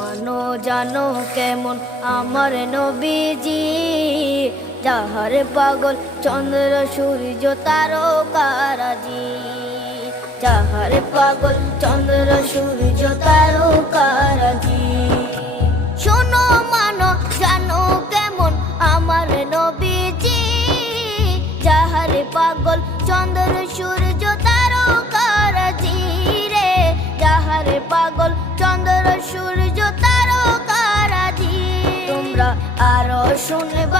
মানো জানো কেমন আমার নবীজি, যাহার পাগল চন্দ্র সূর্য তারকারাজি, যাহার পাগল চন্দ্র সূর্য তারকারাজি। শোনো মানো জানো কেমন আমার নবীজি, যাহার পাগল চন্দ্র সূর্য তারকারাজি রে, যাহার পাগল চন্দ্র সূর্য তারকারাজি। তোমরা আরো শুনবা